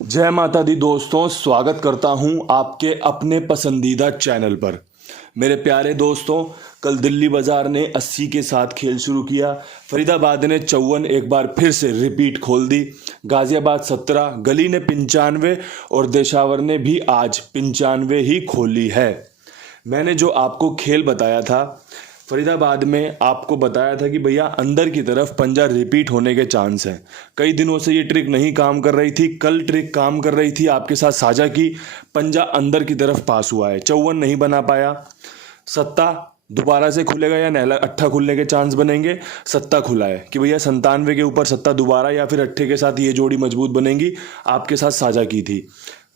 जय माता दी दोस्तों, स्वागत करता हूं आपके अपने पसंदीदा चैनल पर। मेरे प्यारे दोस्तों, कल दिल्ली बाजार ने 80 के साथ खेल शुरू किया। फरीदाबाद ने 54 एक बार फिर से रिपीट खोल दी। गाजियाबाद 17, गली ने 95 और देशावर ने भी आज 95 ही खोली है। मैंने जो आपको खेल बताया था फरीदाबाद में, आपको बताया था कि भैया अंदर की तरफ पंजा रिपीट होने के चांस हैं। कई दिनों से ये ट्रिक नहीं काम कर रही थी, कल ट्रिक काम कर रही थी, आपके साथ साझा की। पंजा अंदर की तरफ पास हुआ है, 54 नहीं बना पाया। सत्ता दोबारा से खुलेगा या नहला अट्ठा खुलने के चांस बनेंगे। सत्ता खुला है कि भैया 97 के ऊपर सत्ता दोबारा या फिर अट्ठे के साथ ये जोड़ी मजबूत बनेगी, आपके साथ साझा की थी।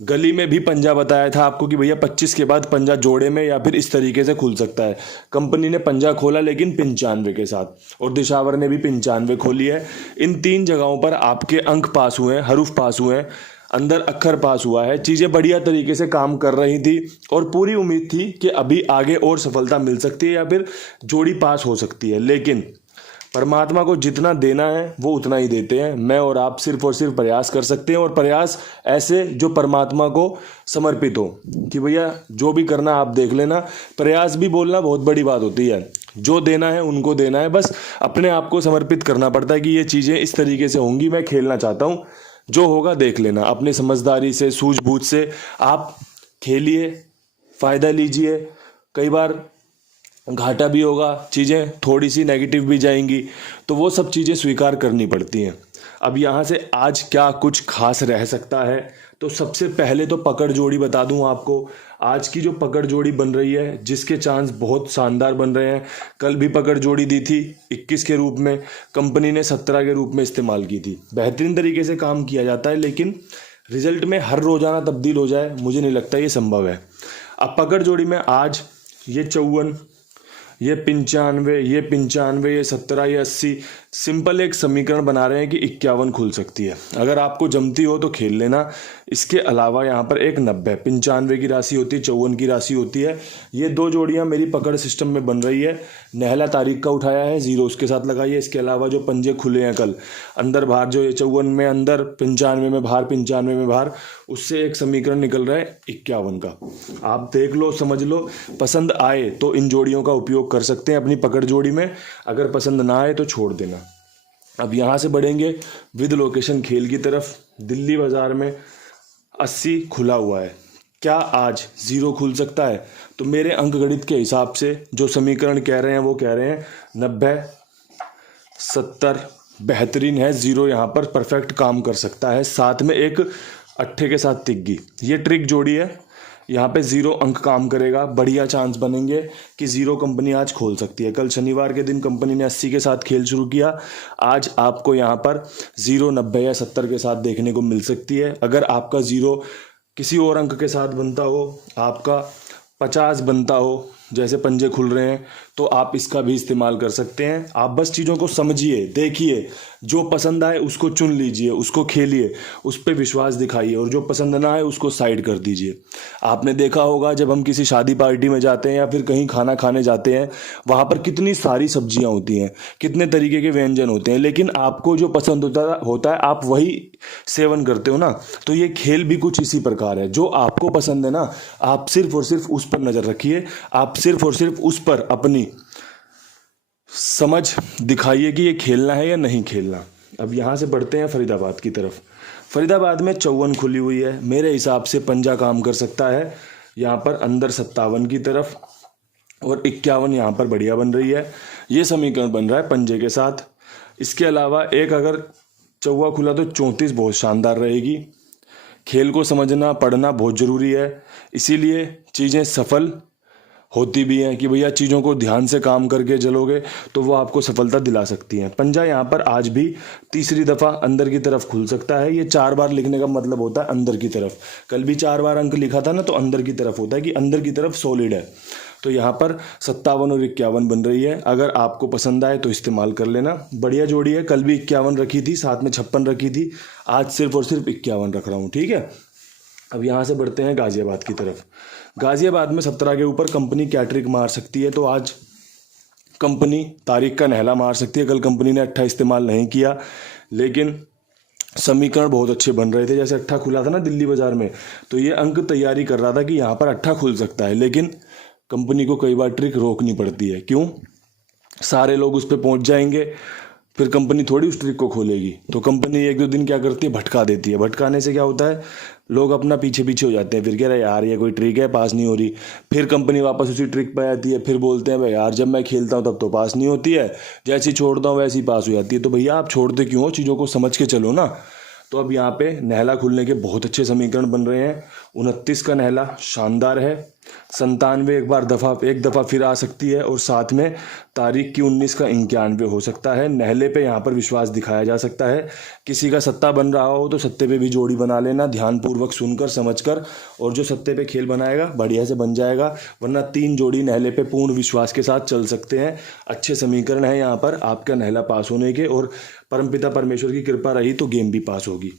गली में भी पंजा बताया था आपको कि भैया 25 के बाद पंजा जोड़े में या फिर इस तरीके से खुल सकता है। कंपनी ने पंजा खोला लेकिन 95 के साथ, और दिशावर ने भी 95 खोली है। इन तीन जगहों पर आपके अंक पास हुए हैं, हरूफ पास हुए हैं, अंदर अक्षर पास हुआ है। चीज़ें बढ़िया तरीके से काम कर रही थी और पूरी उम्मीद थी कि अभी आगे और सफलता मिल सकती है या फिर जोड़ी पास हो सकती है। लेकिन परमात्मा को जितना देना है वो उतना ही देते हैं। मैं और आप सिर्फ और सिर्फ प्रयास कर सकते हैं, और प्रयास ऐसे जो परमात्मा को समर्पित हो कि भैया जो भी करना आप देख लेना। प्रयास भी बोलना बहुत बड़ी बात होती है, जो देना है उनको देना है, बस अपने आप को समर्पित करना पड़ता है कि ये चीज़ें इस तरीके से होंगी, मैं खेलना चाहता हूँ, जो होगा देख लेना। अपनी समझदारी से, सूझबूझ से आप खेलिए, फ़ायदा लीजिए। कई बार घाटा भी होगा, चीज़ें थोड़ी सी नेगेटिव भी जाएंगी, तो वो सब चीज़ें स्वीकार करनी पड़ती हैं। अब यहाँ से आज क्या कुछ खास रह सकता है, तो सबसे पहले तो पकड़ जोड़ी बता दूं आपको। आज की जो पकड़ जोड़ी बन रही है, जिसके चांस बहुत शानदार बन रहे हैं। कल भी पकड़ जोड़ी दी थी 21 के रूप में, कंपनी ने 17 के रूप में इस्तेमाल की थी। बेहतरीन तरीके से काम किया जाता है, लेकिन रिजल्ट में हर रोज़ाना तब्दील हो जाए, मुझे नहीं लगता ये संभव है। अब पकड़ जोड़ी में आज ये 54, ये 95, ये 95, ये 17, ये 80, सिंपल एक समीकरण बना रहे हैं कि 51 खुल सकती है। अगर आपको जमती हो तो खेल लेना। इसके अलावा यहाँ पर एक 90, 95 की राशि होती है, 54 की राशि होती है। ये दो जोड़ियाँ मेरी पकड़ सिस्टम में बन रही है। नहला तारीख का उठाया है, 0 उसके साथ लगाइए। इसके अलावा जो पंजे खुले हैं कल, अंदर बाहर, जो ये 54 में अंदर, 95 में बाहर, 95 में बाहर, उससे एक समीकरण निकल रहा है 51 का। आप देख लो, समझ लो, पसंद आए तो इन जोड़ियों का उपयोग कर सकते हैं अपनी पकड़ जोड़ी में, अगर पसंद ना आए तो छोड़ देना। अब यहाँ से बढ़ेंगे विद लोकेशन खेल की तरफ। दिल्ली बाजार में 80 खुला हुआ है, क्या आज 0 खुल सकता है? तो मेरे अंक गणित के हिसाब से जो समीकरण कह रहे हैं वो कह रहे हैं 90, 70 बेहतरीन है। 0 यहाँ पर परफेक्ट काम कर सकता है, साथ में एक अट्ठे के साथ तिग्गी, ये ट्रिक जोड़ी है। यहाँ पे 0 अंक काम करेगा, बढ़िया चांस बनेंगे कि 0 कंपनी आज खोल सकती है। कल शनिवार के दिन कंपनी ने 80 के साथ खेल शुरू किया, आज आपको यहाँ पर 0, 90 या 70 के साथ देखने को मिल सकती है। अगर आपका 0 किसी और अंक के साथ बनता हो, आपका 50 बनता हो, जैसे पंजे खुल रहे हैं, तो आप इसका भी इस्तेमाल कर सकते हैं। आप बस चीज़ों को समझिए, देखिए, जो पसंद आए उसको चुन लीजिए, उसको खेलिए, उस पर विश्वास दिखाइए, और जो पसंद ना आए उसको साइड कर दीजिए। आपने देखा होगा जब हम किसी शादी पार्टी में जाते हैं या फिर कहीं खाना खाने जाते हैं, वहाँ पर कितनी सारी सब्जियाँ होती हैं, कितने तरीके के व्यंजन होते हैं, लेकिन आपको जो पसंद होता है आप वही सेवन करते हो ना। तो ये खेल भी कुछ इसी प्रकार है। जो आपको पसंद है ना, आप सिर्फ और सिर्फ उस पर नज़र रखिए, आप सिर्फ और सिर्फ उस पर अपनी समझ दिखाइए कि ये खेलना है या नहीं खेलना। अब यहाँ से बढ़ते हैं फरीदाबाद की तरफ। फरीदाबाद में 54 खुली हुई है, मेरे हिसाब से पंजा काम कर सकता है यहाँ पर अंदर 57 की तरफ, और 51 यहाँ पर बढ़िया बन रही है। ये समीकरण बन रहा है पंजे के साथ। इसके अलावा एक अगर चौवा खुला तो 34 बहुत शानदार रहेगी। खेल को समझना, पढ़ना बहुत ज़रूरी है, इसीलिए चीज़ें सफल होती भी हैं कि भैया चीज़ों को ध्यान से काम करके चलोगे तो वो आपको सफलता दिला सकती हैं। पंजा यहाँ पर आज भी तीसरी दफ़ा अंदर की तरफ खुल सकता है। ये 4 बार लिखने का मतलब होता है अंदर की तरफ। कल भी 4 बार अंक लिखा था ना, तो अंदर की तरफ होता है कि अंदर की तरफ सॉलिड है। तो यहाँ पर 57 और 51 बन रही है। अगर आपको पसंद आए तो इस्तेमाल कर लेना, बढ़िया जोड़ी है। कल भी 51 रखी थी, साथ में 56 रखी थी, आज सिर्फ और सिर्फ 51 रख रहा हूँ, ठीक है। अब यहाँ से बढ़ते हैं गाजियाबाद की तरफ। गाजियाबाद में 17 के ऊपर कंपनी क्या ट्रिक मार सकती है, तो आज कंपनी तारीख का नहला मार सकती है। कल कंपनी ने 28 इस्तेमाल नहीं किया, लेकिन समीकरण बहुत अच्छे बन रहे थे। जैसे अट्ठा खुला था ना दिल्ली बाजार में, तो ये अंक तैयारी कर रहा था कि यहाँ पर अट्ठा खुल सकता है, लेकिन कंपनी को कई बार ट्रिक रोकनी पड़ती है। क्यों? सारे लोग उस पर पहुंच जाएंगे, फिर कंपनी थोड़ी उस ट्रिक को खोलेगी। तो कंपनी एक दो दिन क्या करती है, भटका देती है। भटकाने से क्या होता है, लोग अपना पीछे पीछे हो जाते हैं। फिर कह रहे यार ये कोई ट्रिक है, पास नहीं हो रही। फिर कंपनी वापस उसी ट्रिक पर आती है, फिर बोलते हैं भाई यार जब मैं खेलता हूँ तब तो पास नहीं होती है, जैसे ही छोड़ता हूँ वैसे ही पास हो जाती है। तो भैया आप छोड़ते क्यों हो, चीज़ों को समझ के चलो ना। तो अब यहाँ पे नहला खुलने के बहुत अच्छे समीकरण बन रहे हैं। 29 का नहला शानदार है। 97 एक दफ़ा फिर आ सकती है, और साथ में तारीख की 19 का 91 हो सकता है। नहले पे यहाँ पर विश्वास दिखाया जा सकता है। किसी का सत्ता बन रहा हो तो सत्ते पे भी जोड़ी बना लेना, ध्यानपूर्वक सुनकर समझकर, और जो सत्ते पे खेल बनाएगा बढ़िया से बन जाएगा। वरना 3 जोड़ी नहले पे पूर्ण विश्वास के साथ चल सकते हैं। अच्छे समीकरण है यहाँ पर आपका नहला पास होने के, और परमपिता परमेश्वर की कृपा रही तो गेम भी पास होगी।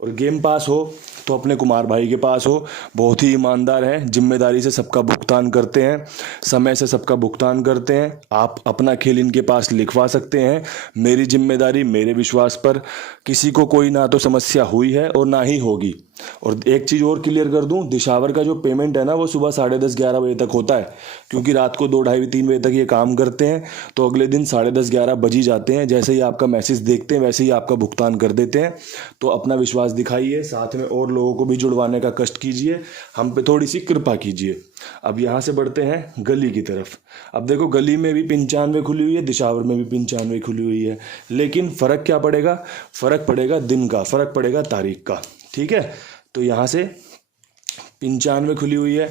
और गेम पास हो तो अपने कुमार भाई के पास हो, बहुत ही ईमानदार हैं, जिम्मेदारी से सबका भुगतान करते हैं, समय से सबका भुगतान करते हैं। आप अपना खेल इनके पास लिखवा सकते हैं। मेरी जिम्मेदारी, मेरे विश्वास पर किसी को कोई ना तो समस्या हुई है और ना ही होगी। और एक चीज़ और क्लियर कर दूं, दिशावर का जो पेमेंट है ना वो सुबह 10:30-11 बजे तक होता है, क्योंकि रात को 2, 2:30, 3 बजे तक ये काम करते हैं। तो अगले दिन 10:30-11 बज ही जाते हैं। जैसे ही आपका मैसेज देखते हैं वैसे ही आपका भुगतान कर देते हैं। तो अपना विश्वास दिखाइए, साथ में और लोगों को भी जुड़वाने का कष्ट कीजिए, हम पे थोड़ी सी कृपा कीजिए। अब यहाँ से बढ़ते हैं गली की तरफ। अब देखो गली में भी 95 खुली हुई है, दिशावर में भी 95 खुली हुई है, लेकिन फ़र्क क्या पड़ेगा? फ़र्क पड़ेगा दिन का, फ़र्क पड़ेगा तारीख का। ठीक है, तो यहाँ से 95 खुली हुई है,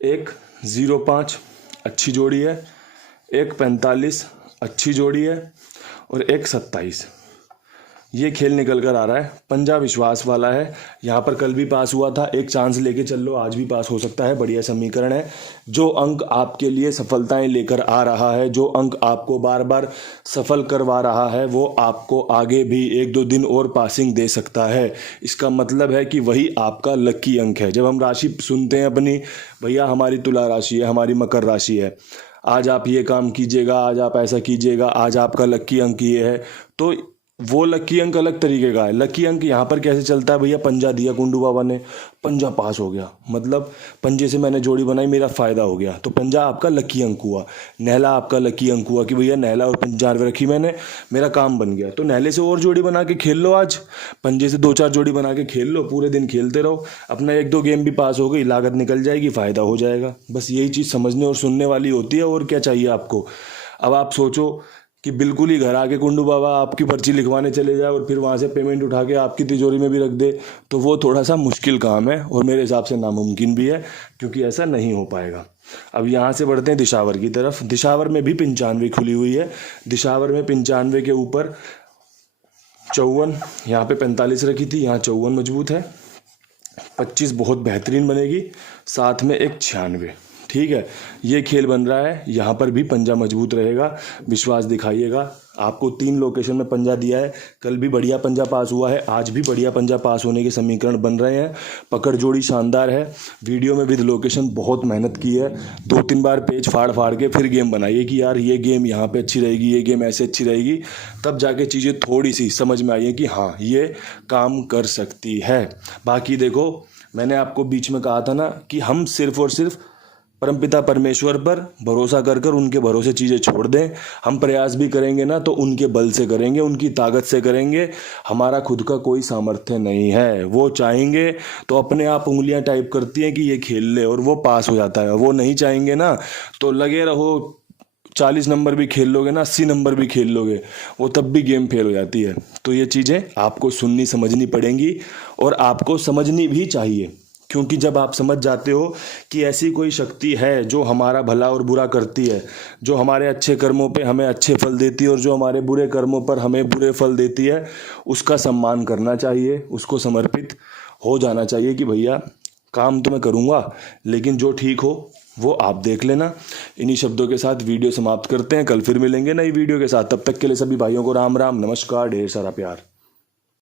एक 05 अच्छी जोड़ी है, एक 45 अच्छी जोड़ी है, और एक 27। ये खेल निकल कर आ रहा है। पंजा विश्वास वाला है। यहाँ पर कल भी पास हुआ था, एक चांस लेके चल लो, आज भी पास हो सकता है। बढ़िया समीकरण है। जो अंक आपके लिए सफलताएं लेकर आ रहा है, जो अंक आपको बार बार सफल करवा रहा है, वो आपको आगे भी 1-2 दिन और पासिंग दे सकता है। इसका मतलब है कि वही आपका लकी अंक है। जब हम राशि सुनते हैं अपनी, भैया हमारी तुला राशि है, हमारी मकर राशि है, आज आप ये काम कीजिएगा, आज आप ऐसा कीजिएगा, आज आपका लकी अंक ये है, तो वो लकी अंक अलग तरीके का है। लकी अंक यहाँ पर कैसे चलता है भैया, पंजा दिया कुंडू बाबा ने, पंजा पास हो गया, मतलब पंजे से मैंने जोड़ी बनाई, मेरा फ़ायदा हो गया, तो पंजा आपका लकी अंक हुआ। नहला आपका लकी अंक हुआ कि भैया नहला और 95 रखी मैंने, मेरा काम बन गया। तो नहले से और जोड़ी बना के खेल लो, आज पंजे से 2-4 जोड़ी बना के खेल लो, पूरे दिन खेलते रहो, अपना 1-2 गेम भी पास हो गई, लागत निकल जाएगी, फ़ायदा हो जाएगा। बस यही चीज़ समझने और सुनने वाली होती है, और क्या चाहिए आपको। अब आप सोचो कि बिल्कुल ही घर आके कुंडू बाबा आपकी पर्ची लिखवाने चले जाए और फिर वहाँ से पेमेंट उठा के आपकी तिजोरी में भी रख दे, तो वो थोड़ा सा मुश्किल काम है, और मेरे हिसाब से नामुमकिन भी है, क्योंकि ऐसा नहीं हो पाएगा। अब यहाँ से बढ़ते हैं दिशावर की तरफ। दिशावर में भी 95 खुली हुई है। दिशावर में 95 के ऊपर 54, यहाँ पे 45 रखी थी, यहाँ 54 मजबूत है, 25 बहुत बेहतरीन बनेगी, साथ में एक 96। ठीक है, ये खेल बन रहा है। यहाँ पर भी पंजा मजबूत रहेगा, विश्वास दिखाइएगा। आपको 3 लोकेशन में पंजा दिया है, कल भी बढ़िया पंजा पास हुआ है, आज भी बढ़िया पंजा पास होने के समीकरण बन रहे हैं। पकड़ जोड़ी शानदार है। वीडियो में विद लोकेशन बहुत मेहनत की है, 2-3 बार पेज फाड़ फाड़ के फिर गेम बनाइए कि यार ये गेम यहाँ पे अच्छी रहेगी, ये गेम ऐसे अच्छी रहेगी, तब जाके चीज़ें थोड़ी सी समझ में आई है कि हाँ ये काम कर सकती है। बाकी देखो, मैंने आपको बीच में कहा था ना कि हम सिर्फ और सिर्फ परमपिता परमेश्वर पर भरोसा कर कर उनके भरोसे चीज़ें छोड़ दें। हम प्रयास भी करेंगे ना तो उनके बल से करेंगे, उनकी ताकत से करेंगे। हमारा खुद का कोई सामर्थ्य नहीं है। वो चाहेंगे तो अपने आप उंगलियां टाइप करती हैं कि ये खेल ले, और वो पास हो जाता है। वो नहीं चाहेंगे ना तो लगे रहो, 40 नंबर भी खेल लोगे ना, 80 नंबर भी खेल लोगे, वो तब भी गेम फेल हो जाती है। तो ये चीज़ें आपको सुननी समझनी पड़ेंगी, और आपको समझनी भी चाहिए, क्योंकि जब आप समझ जाते हो कि ऐसी कोई शक्ति है जो हमारा भला और बुरा करती है, जो हमारे अच्छे कर्मों पे हमें अच्छे फल देती है और जो हमारे बुरे कर्मों पर हमें बुरे फल देती है, उसका सम्मान करना चाहिए, उसको समर्पित हो जाना चाहिए कि भैया काम तो मैं करूँगा, लेकिन जो ठीक हो वो आप देख लेना। इन्हीं शब्दों के साथ वीडियो समाप्त करते हैं। कल फिर मिलेंगे नई वीडियो के साथ। तब तक के लिए सभी भाइयों को राम राम, नमस्कार, ढेर सारा प्यार।